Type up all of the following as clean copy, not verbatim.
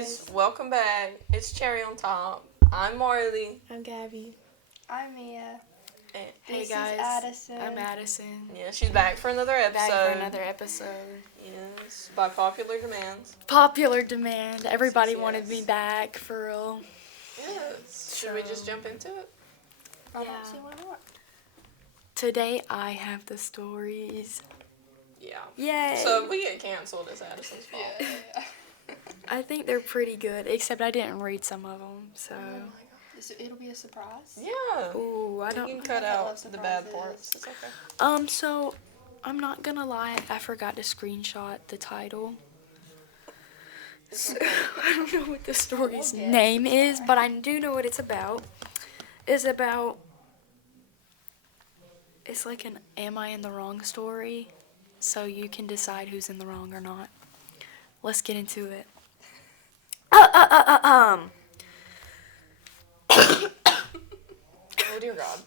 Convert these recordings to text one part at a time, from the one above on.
guys, welcome back. It's Cherry on Top. I'm Marley. I'm Gabby. I'm Mia. And Hey This guys, is Addison. I'm Addison. yeah, she's back for another episode. Back for another episode. Yes, by popular demand. Popular demand. Everybody Yes. wanted me back, for real. Yes. Should we just jump into it? I Yeah. don't see why not. Today I have the stories. Yeah. Yay! So if we get canceled, it's Addison's fault. Yeah. I think they're pretty good, except I didn't read some of them, so. Oh my god. It'll be a surprise. Yeah. Ooh, I You don't. can cut I out love the bad surprises. parts. It's okay. So, I'm not gonna lie, I forgot to screenshot the title. So, I don't know what the story's We'll get name it. is, but I do know what it's about. It's about. It's like an am I in the wrong story, so you can decide who's in the wrong or not. Let's get into it. Oh dear God.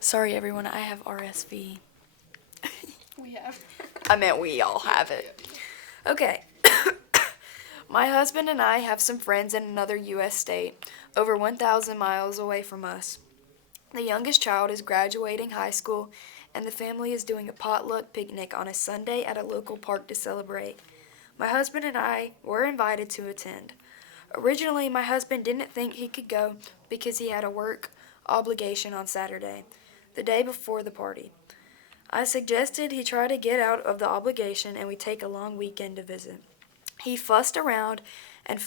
Sorry everyone, I have RSV. We have. I meant we all have it. Okay. My husband and I have some friends in another U.S. state, over 1,000 miles away from us. The youngest child is graduating high school, and the family is doing a potluck picnic on a Sunday at a local park to celebrate. My husband and I were invited to attend. Originally, my husband didn't think he could go because he had a work obligation on Saturday, the day before the party. I suggested he try to get out of the obligation and we take a long weekend to visit. He fussed around, and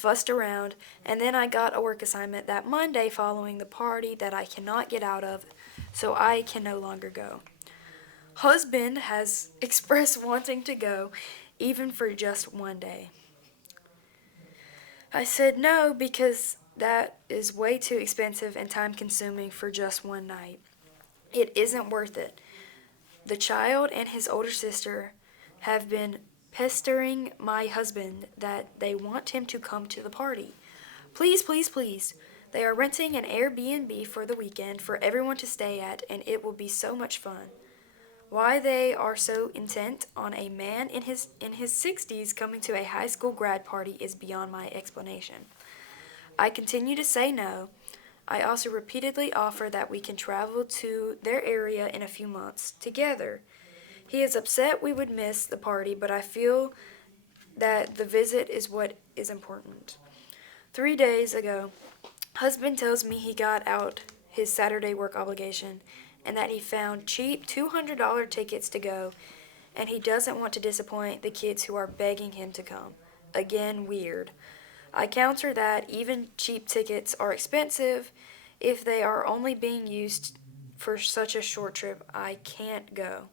then I got a work assignment that Monday following the party that I cannot get out of, so I can no longer go. Husband has expressed wanting to go, even for just one day. I said no because that is way too expensive and time-consuming for just one night. It isn't worth it. The child and his older sister have been pestering my husband that they want him to come to the party. Please, please, please. They are renting an Airbnb for the weekend for everyone to stay at, and it will be so much fun. Why they are so intent on a man in his 60s coming to a high school grad party is beyond my explanation. I continue to say no. I also repeatedly offer that we can travel to their area in a few months together. He is upset we would miss the party, but I feel that the visit is what is important. 3 days ago, husband tells me he got out his Saturday work obligation and that he found cheap $200 tickets to go, and he doesn't want to disappoint the kids who are begging him to come. Again, weird. I counter that even cheap tickets are expensive. If they are only being used for such a short trip, I can't go.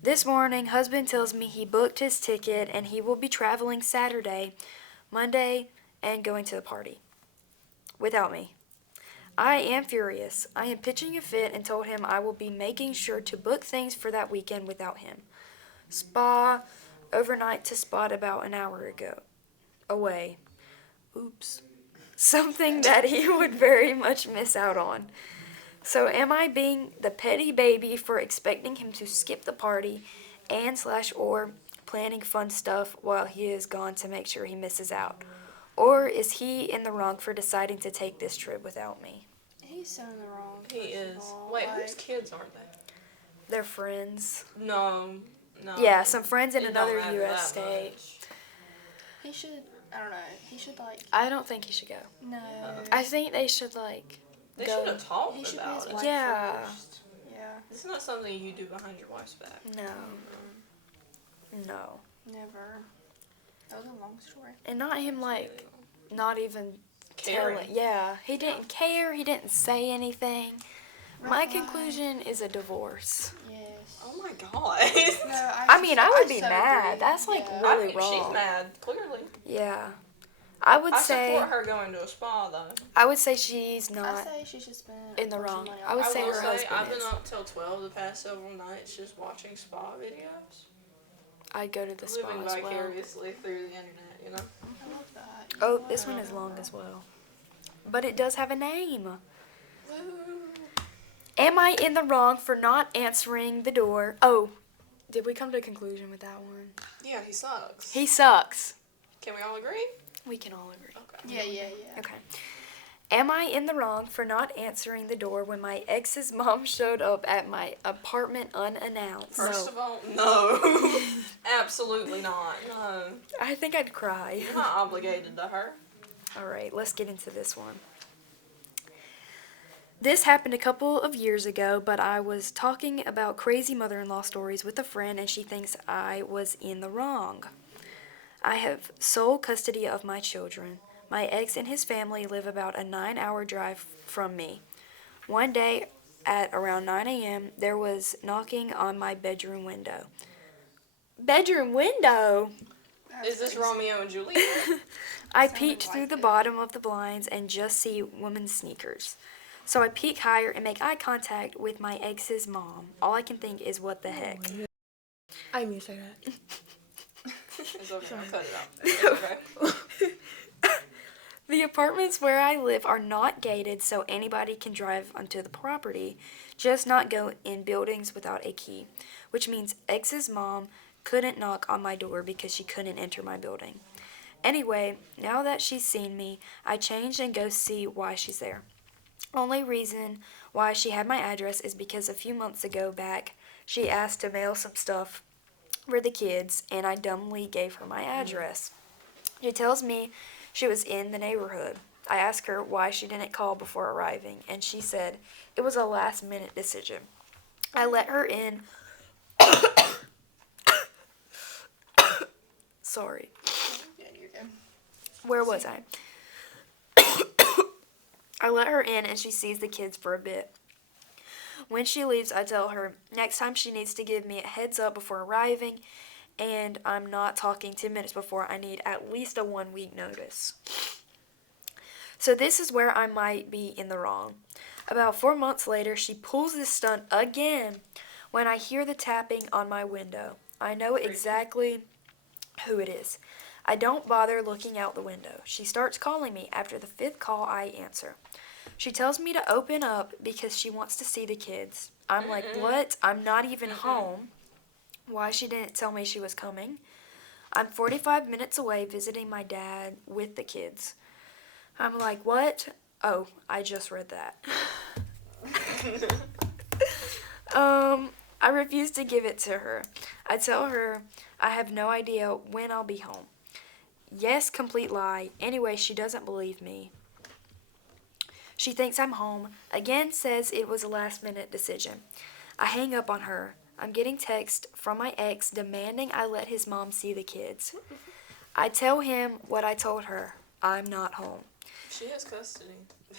This morning, husband tells me he booked his ticket and he will be traveling Saturday, Monday, and going to the party. Without me. I am furious. I am pitching a fit and told him I will be making sure to book things for that weekend without him. Spa, overnight to Spot about an hour away. Oops. Something that he would very much miss out on. So am I being the petty baby for expecting him to skip the party and/or planning fun stuff while he is gone to make sure he misses out? Or is he in the wrong for deciding to take this trip without me? He's so in the wrong. He first of is. all. Wait, Like, whose kids aren't they? They're friends. No. Yeah, some friends in It another don't matter U.S. that state. much. he should. I don't know. He should like. I don't think he should go. No. I think they should, like, They go. should have talked He should be about his it. wife Yeah. first. Yeah. It's not something you do behind your wife's back. No. No. Never. That was a long story. And not him, like, not even Caring. telling. Yeah, he didn't care. He didn't say anything. My Right. conclusion is a divorce. Yes. Oh my god. No, I mean, I would be so mad. agree. That's, like, Yeah. really She's wrong. mad, clearly. Yeah. I would I say support her going to a spa, though. she's I not. say she should spend in the wrong. money I on would I say will her say, husband I've been is. up till 12 the past several nights just watching spa videos. I'd go to the spa Living as well. vicariously through the internet, you know? I love that. Oh, this one is long as well. But it does have a name. Woo. Am I in the wrong for not answering the door? Oh, did we come to a conclusion with that one? Yeah, he sucks. He sucks. Can we all agree? We can all agree. Okay. Yeah. Okay. Am I in the wrong for not answering the door when my ex's mom showed up at my apartment unannounced? First of all, no. Absolutely not. No. I think I'd cry. You're not obligated to her. All right, let's get into this one. This happened a couple of years ago, but I was talking about crazy mother-in-law stories with a friend, and she thinks I was in the wrong. I have sole custody of my children. My ex and his family live about a 9-hour drive from me. One day at around 9 a.m., there was knocking on my bedroom window. Bedroom window? That's Is this crazy. Romeo and Juliet? I Sounded peeked like through the it. bottom of the blinds and just see women's sneakers. So I peek higher and make eye contact with my ex's mom. All I can think is, what the heck? I didn't mean to say that. It's okay. I'll cut it out. It's okay. The apartments where I live are not gated, so anybody can drive onto the property, just not go in buildings without a key, which means ex's mom couldn't knock on my door because she couldn't enter my building. Anyway, now that she's seen me, I changed and go see why she's there. Only reason why she had my address is because a few months ago back, she asked to mail some stuff for the kids, and I dumbly gave her my address. She tells me she was in the neighborhood. I asked her why she didn't call before arriving, and she said it was a last-minute decision. I let her in. Sorry. Yeah, you're good. Where was I? I let her in, and she sees the kids for a bit. When she leaves, I tell her next time she needs to give me a heads up before arriving, and I'm not talking 10 minutes before. I need at least a 1-week notice. So this is where I might be in the wrong. About 4 months later, she pulls this stunt again when I hear the tapping on my window. I know exactly who it is. I don't bother looking out the window. She starts calling me. After the 5th call, I answer. She tells me to open up because she wants to see the kids. I'm like, what? I'm not even home. Why she didn't tell me she was coming? I'm 45 minutes away visiting my dad with the kids. I'm like, what? Oh, I just read that. I refuse to give it to her. I tell her I have no idea when I'll be home. Yes, complete lie. Anyway, she doesn't believe me. She thinks I'm home. Again, says it was a last-minute decision. I hang up on her. I'm getting text from my ex demanding I let his mom see the kids. I tell him what I told her. I'm not home. She has custody.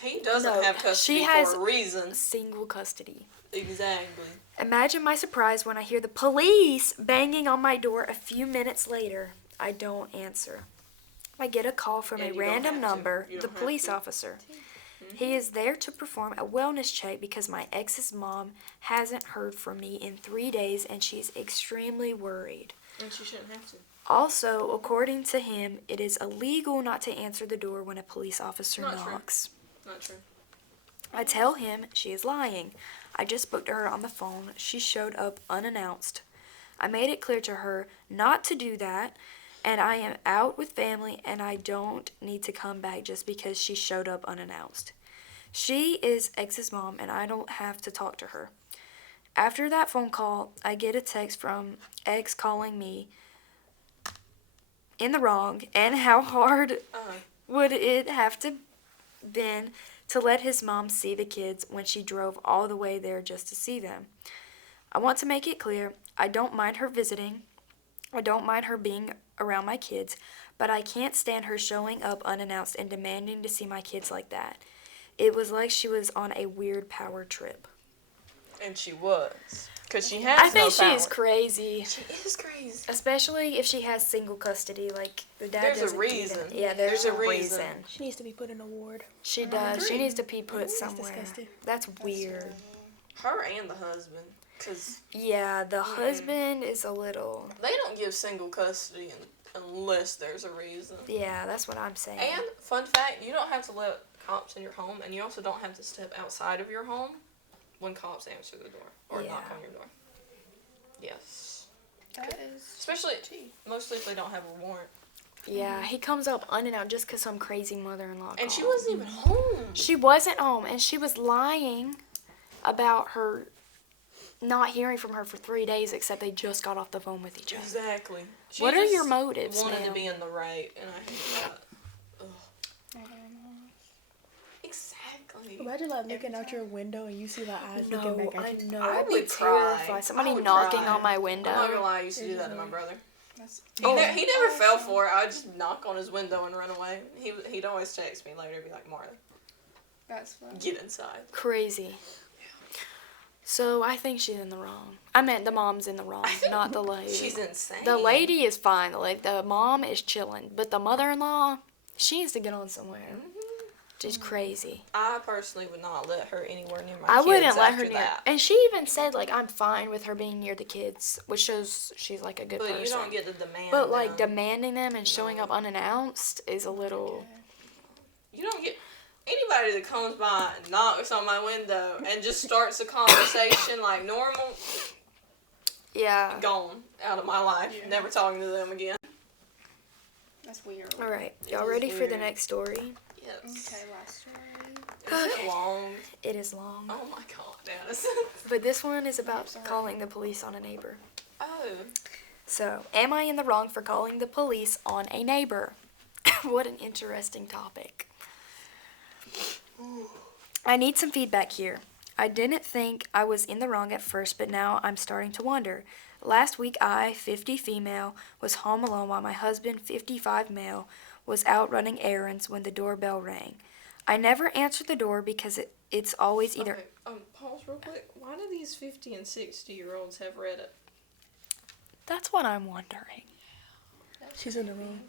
He doesn't No, have custody she has for a reason. single custody. Exactly. Imagine my surprise when I hear the police banging on my door a few minutes later. I don't answer. I get a call from And a you don't random have to. number, You the don't have police to. officer. He is there to perform a wellness check because my ex's mom hasn't heard from me in 3 days and she's extremely worried. And she shouldn't have to. Also, according to him, it is illegal not to answer the door when a police officer Not true. knocks. Not true. I tell him she is lying. I just spoke to her on the phone. She showed up unannounced. I made it clear to her not to do that, and I am out with family and I don't need to come back just because she showed up unannounced. She is ex's mom and I don't have to talk to her. After that phone call, I get a text from ex calling me in the wrong and how hard would it have to been to let his mom see the kids when she drove all the way there just to see them. I want to make it clear, I don't mind her visiting. I don't mind her being around my kids, but I can't stand her showing up unannounced and demanding to see my kids like that. It was like she was on a weird power trip. And she was. Because she has I think no she power. is crazy. She is crazy. Especially if she has single custody, like the dad There's a doesn't reason. Even, yeah, there's a reason. reason. She needs to be put in a ward. She does. She agree. needs to be put That's somewhere. disgusting. That's weird. Her and the husband. Because Yeah, the husband is a little. they don't give single custody unless there's a reason. Yeah, that's what I'm saying. And, fun fact, you don't have to let cops in your home, and you also don't have to step outside of your home when cops answer the door or knock Yeah. on your door. Yes. That is. Especially, Gee. mostly if they don't have a warrant. Yeah, he comes up unannounced just because some crazy mother-in-law And she called. wasn't even home. She wasn't home, and she was lying about her not hearing from her for 3 days, except they just got off the phone with each other. Exactly. She What are just your motives, wanted ma'am? to be in the right, and I hate that. Ugh. Exactly. Imagine like looking out your window and you see the eyes looking No, back I at you. know. I I'd be would cry. terrified. Somebody I would knocking cry. on my I'm not window. gonna lie, I used to do that to my brother. He, Oh. he never fell for it. I would just knock on his window and run away. He'd always text me later and be like, Marley, That's fun. get inside. Crazy. So I think she's in the wrong. I meant the mom's in the wrong, not the lady. She's insane. The lady is fine. The mom is chilling, but the mother-in-law, she needs to get on somewhere. Just crazy. I personally would not let her anywhere near my I kids wouldn't let her after near. that. And she even said like I'm fine with her being near the kids, which shows she's like a good But person. you don't get to demand But like them. demanding them and showing up unannounced is a little. You don't get anybody that comes by and knocks on my window and just starts a conversation like normal. Yeah. Gone out of my life. Yeah. Never talking to them again. That's weird. All right, y'all is ready for the weird. next story? Yes. Okay, last story. Is it long? It is long, Oh my god, yes. but this one is about Sorry. calling the police on a neighbor. Oh. So, am I in the wrong for calling the police on a neighbor? What an interesting topic. I need some feedback here. I didn't think I was in the wrong at first, but now I'm starting to wonder. Last week I, 50 female, was home alone while my husband, 55 male, was out running errands when the doorbell rang. I never answered the door because it's always either... Okay, pause real quick. Why do these 50 and 60-year-olds have Reddit? That's what I'm wondering. She's in the room.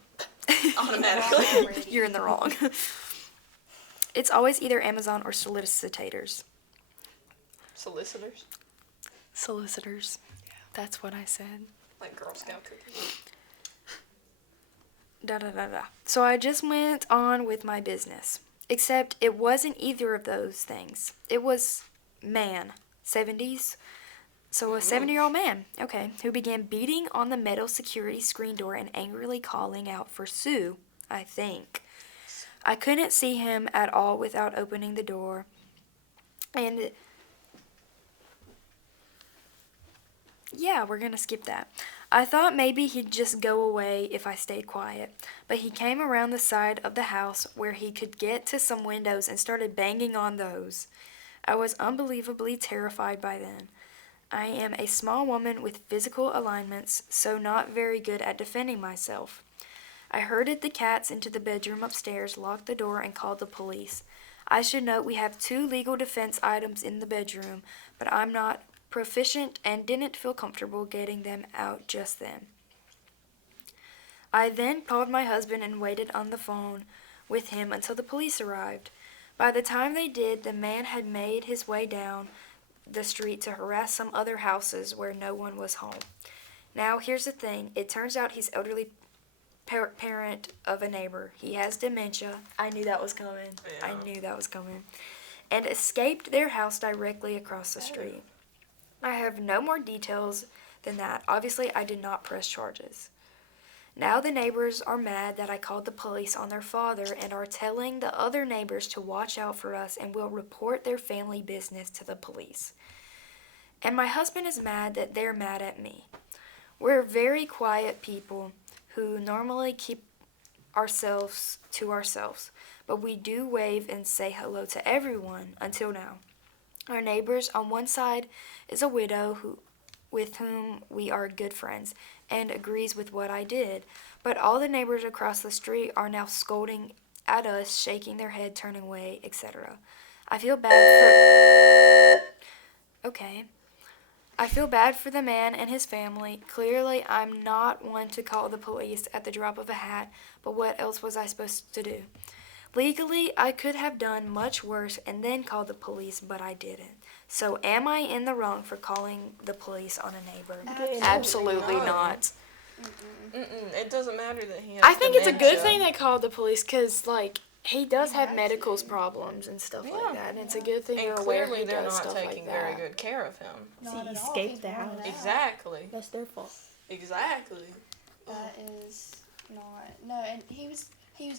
Automatically. You're in the wrong. It's always either Amazon or solicitators. Solicitors? Solicitors. That's what I said. Like Girl Scout cookies. Da da da da. So I just went on with my business. Except it wasn't either of those things. It was man, 70s. So a 70-year-old man, okay, who began beating on the metal security screen door and angrily calling out for Sue, I think. I couldn't see him at all without opening the door. And yeah, we're going to skip that. I thought maybe he'd just go away if I stayed quiet, but he came around the side of the house where he could get to some windows and started banging on those. I was unbelievably terrified by then. I am a small woman with physical alignments, so not very good at defending myself. I herded the cats into the bedroom upstairs, locked the door, and called the police. I should note we have 2 legal defense items in the bedroom, but I'm not proficient and didn't feel comfortable getting them out just then. I then called my husband and waited on the phone with him until the police arrived. By the time they did, the man had made his way down the street to harass some other houses where no one was home. Now, here's the thing. It turns out he's elderly parent of a neighbor. He has dementia. I knew that was coming. Yeah. I knew that was coming. And escaped their house directly across the street. I have no more details than that. Obviously, I did not press charges. Now the neighbors are mad that I called the police on their father and are telling the other neighbors to watch out for us and will report their family business to the police. And my husband is mad that they're mad at me. We're very quiet people who normally keep ourselves to ourselves, but we do wave and say hello to everyone until now. Our neighbors on one side is a widow with whom we are good friends and agrees with what I did, but all the neighbors across the street are now scolding at us, shaking their head, turning away, etc. I feel bad for the man and his family. Clearly, I'm not one to call the police at the drop of a hat, but what else was I supposed to do? Legally, I could have done much worse and then called the police, but I didn't. So, am I in the wrong for calling the police on a neighbor? Absolutely No. not. It doesn't matter that he has I think it's a good dementia. thing they called the police because, like, he does have medical problems and stuff Yeah. like that, and it's a good thing And they're aware clearly he they're does not stuff taking like very that. good care of him. See, he escaped the house. Exactly. That's their fault. Exactly. That is not. No, and he was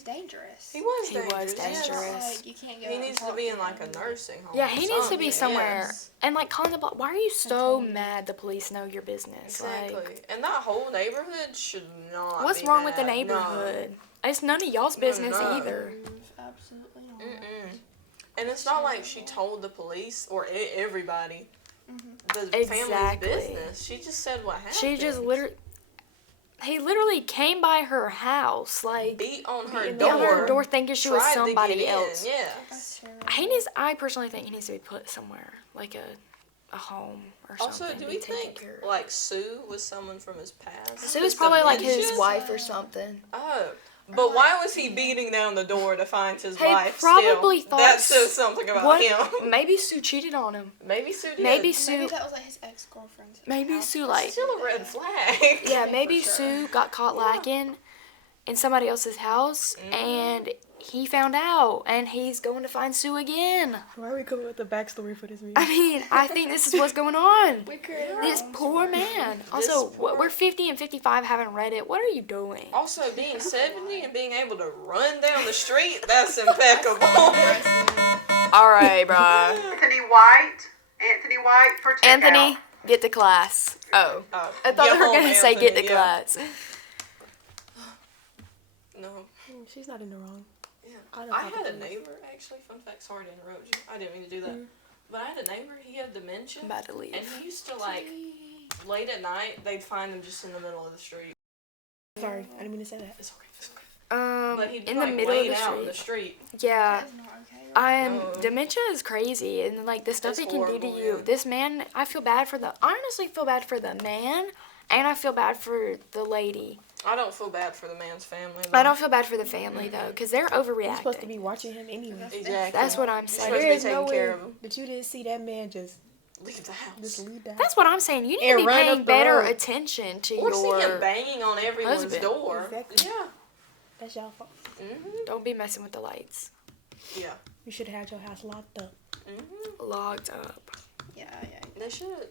dangerous. He was He was dangerous. yes. dangerous. Like, you can't go He and needs to talk be in like a him. nursing home. Yeah, or he needs to be something, somewhere. yes. And like calling the why are you so Contained. mad the police know your business? Exactly. Like, And that whole neighborhood should not what's be wrong with the mad. neighborhood? It's none of y'all's business no. either. Absolutely not. No. Mm-mm. And it's not like she told the police or everybody the family's Exactly. business. She just said what happened. She just he literally came by her house, like beat on her beat beat on her door. door thinking she was tried to get somebody in, else. Yes. That's terrible. I personally think he needs to be put somewhere, like a home or Also, something. do be we taken think care of. like Sue was someone from his past? Sue His is probably like his dementia? wife or something. Oh. But why was he beating down the door to find his He wife? probably still? thought That says something about What? him. Maybe Sue cheated on him. Maybe Sue did. Maybe Maybe Sue. that was like his ex-girlfriend's Maybe house. Sue, like- Still a red flag. Yeah, For maybe sure. Sue got caught lacking in somebody else's house, and he found out, and he's going to find Sue again. Why are we coming with the backstory for this movie? I mean, I think this is what's going on. We created our This own poor story. man. Also, poor- we're 50 and 55, haven't read it. What are you doing? Also, being 70 and being able to run down the street, that's impeccable. All right, bruh. Anthony White for checkout. Anthony, get to class. Oh. I thought Get they were home, going to say get to Anthony, yeah. class. No. She's not in the wrong. Yeah. I don't I have had a a clue. neighbor, actually, fun fact, sorry to interrupt you. I didn't mean to do that. But I had a neighbor, he had dementia. I'm about to leave. And he used to, like, late at night, they'd find him just in the middle of the street. Sorry, I didn't mean to say that. It's okay. But he'd be, In the like, middle of laying the out in the street. street. Yeah. That is not okay. No. Dementia is crazy, and like the stuff It's it can do to horrible, you. yeah. This man, I honestly feel bad for the man, and I feel bad for the lady. I don't feel bad for the man's family. I don't feel bad for the family though, because they're You're supposed to overreacting. be watching him anyway. Exactly. That's what I'm You're saying. supposed to There be is no taking way care of him. that you didn't see that man just Leave the house. lead that. That's what I'm saying. You need And to be run paying up the better road. attention to Or see him your. banging on everyone's husband. door. Exactly. Yeah. That's y'all fault. Don't be messing with the lights. Yeah. You should have had your house locked up. Locked up. Yeah. They should.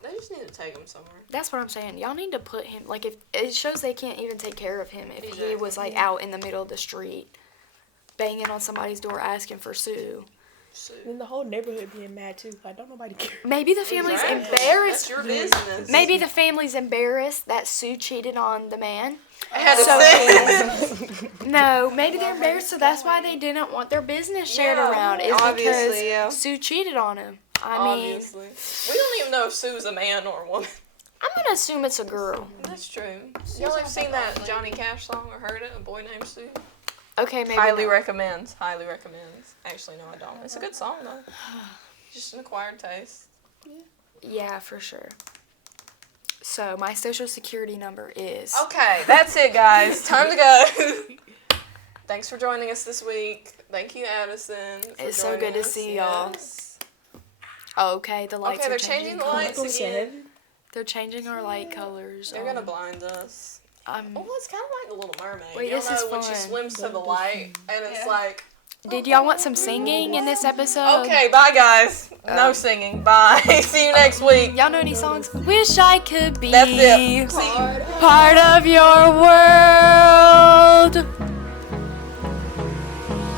They just need to take him somewhere. That's what I'm saying. Y'all need to put him like if it shows they can't even take care of him if he Exactly. was like out in the middle of the street, banging on somebody's door asking for Sue. And then the whole neighborhood being mad too. Like, don't nobody care. Maybe the family's Exactly. embarrassed. That's your business. Maybe the family's embarrassed that Sue cheated on the man. I had to So- say this. No, maybe they're embarrassed, so that's why they didn't want their business shared Yeah, around. Is obviously, because yeah. Sue cheated on him. I mean, Obviously. We don't even know if Sue's a man or a woman. I'm gonna assume it's a girl. That's true. Y'all have seen that Johnny Cash song or heard it? A Boy Named Sue? Okay, maybe. Highly not. recommends. Highly recommends. Actually, no, I don't. It's a good song, though. Just an acquired taste. Yeah, for sure. So my social security number is. Okay, that's it, guys. Time to go. Thanks for joining us this week. Thank you, Addison. For It's so joining good to us. see y'all. Yes. Oh, okay, the lights Okay, are they're changing the colors. lights Going to again. heaven? They're changing our light colors. They're gonna blind us. Oh, it's kind of like the Little Mermaid. Wait, you this know is when she fun. swims to the light and it's like. Did y'all want some singing in this episode? Okay, bye guys. No singing. Bye. See you next week. Y'all know any songs? Wish I could be That's it. See you. part of your world.